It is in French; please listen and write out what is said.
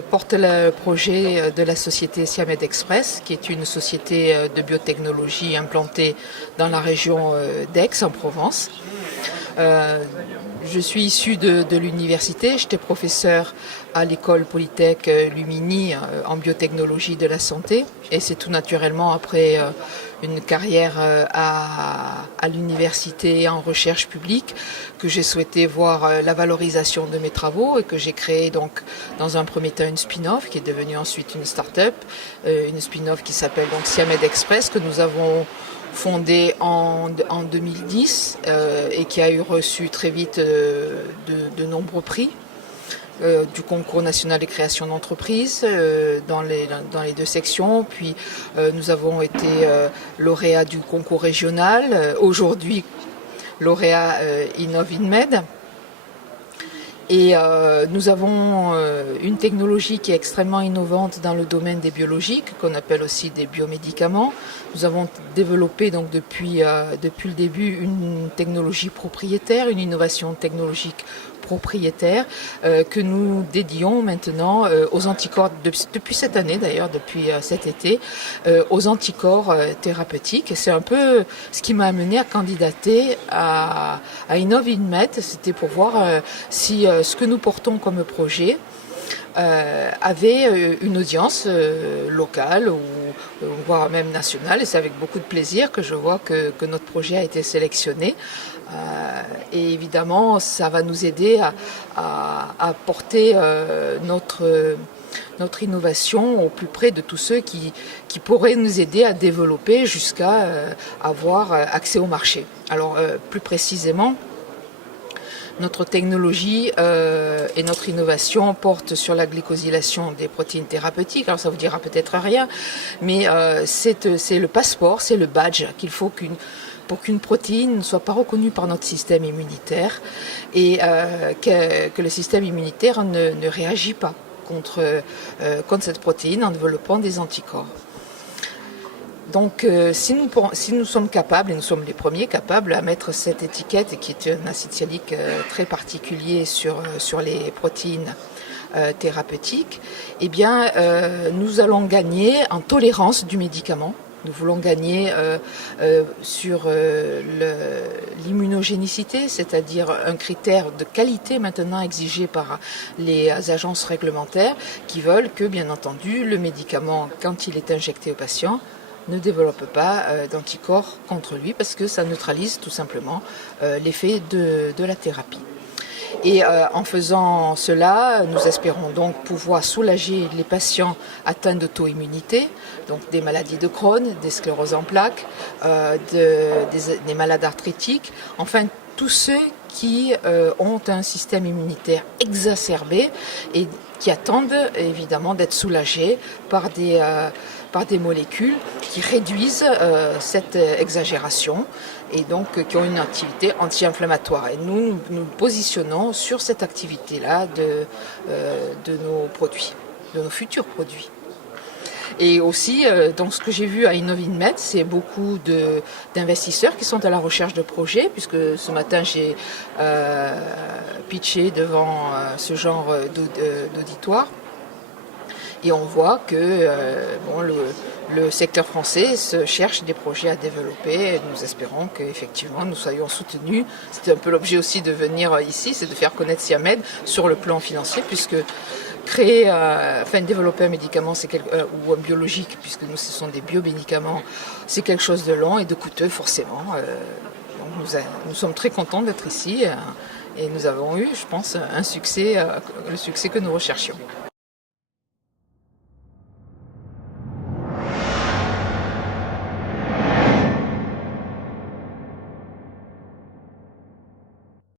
je porte le projet de la société Siamed Express, qui est une société de biotechnologie implantée dans la région d'Aix, en Provence. Je suis issu de l'université, j'étais professeur à l'école Polytech Lumini en biotechnologie de la santé, et c'est tout naturellement après une carrière à l'université en recherche publique que j'ai souhaité voir la valorisation de mes travaux et que j'ai créé donc dans un premier temps une spin-off qui est devenue ensuite une start-up, une spin-off qui s'appelle donc Siamed Express, que nous avons fondée en 2010 et qui a eu reçu très vite de nombreux prix. Du concours national des créations d'entreprises dans les deux sections. Puis nous avons été lauréats du concours régional, aujourd'hui lauréat InnovInMed. Et nous avons une technologie qui est extrêmement innovante dans le domaine des biologiques, qu'on appelle aussi des biomédicaments. Nous avons développé donc depuis le début une technologie propriétaire, une innovation technologique propriétaire que nous dédions maintenant aux anticorps, depuis cette année d'ailleurs, depuis cet été, aux anticorps thérapeutiques. Et c'est un peu ce qui m'a amené à candidater à InnovInMed. C'était pour voir si ce que nous portons comme projet avait une audience locale ou voire même nationale, et c'est avec beaucoup de plaisir que je vois que notre projet a été sélectionné. Et évidemment, ça va nous aider à porter notre innovation au plus près de tous ceux qui pourraient nous aider à développer jusqu'à avoir accès au marché. Alors, plus précisément, notre technologie et notre innovation portent sur la glycosylation des protéines thérapeutiques. Alors ça vous dira peut-être rien, mais c'est le passeport, c'est le badge qu'il faut pour qu'une protéine ne soit pas reconnue par notre système immunitaire et que le système immunitaire ne réagit pas contre cette protéine en développant des anticorps. Donc si nous sommes capables, et nous sommes les premiers capables à mettre cette étiquette qui est un acide sialique très particulier sur les protéines thérapeutiques, eh bien nous allons gagner en tolérance du médicament. Nous voulons gagner sur l'immunogénicité, c'est-à-dire un critère de qualité maintenant exigé par les agences réglementaires qui veulent que, bien entendu, le médicament, quand il est injecté au patient, ne développe pas d'anticorps contre lui parce que ça neutralise tout simplement l'effet de la thérapie. Et en faisant cela, nous espérons donc pouvoir soulager les patients atteints d'auto-immunité, donc des maladies de Crohn, des scléroses en plaques, des malades arthritiques, enfin tous ceux qui ont un système immunitaire exacerbé et qui attendent évidemment d'être soulagés par des molécules qui réduisent cette exagération et donc qui ont une activité anti-inflammatoire. Et nous nous positionnons sur cette activité-là de nos produits, de nos futurs produits. Et aussi, dans ce que j'ai vu à InnovInMed, c'est beaucoup d'investisseurs qui sont à la recherche de projets, puisque ce matin j'ai pitché devant ce genre d'auditoire. Et on voit que le secteur français cherche des projets à développer. Et nous espérons qu'effectivement nous soyons soutenus. C'était un peu l'objet aussi de venir ici, c'est de faire connaître Siamed sur le plan financier, puisque développer un médicament ou un biologique, puisque nous ce sont des biomédicaments, c'est quelque chose de long et de coûteux forcément. Donc nous sommes très contents d'être ici et nous avons eu, je pense, le succès que nous recherchions.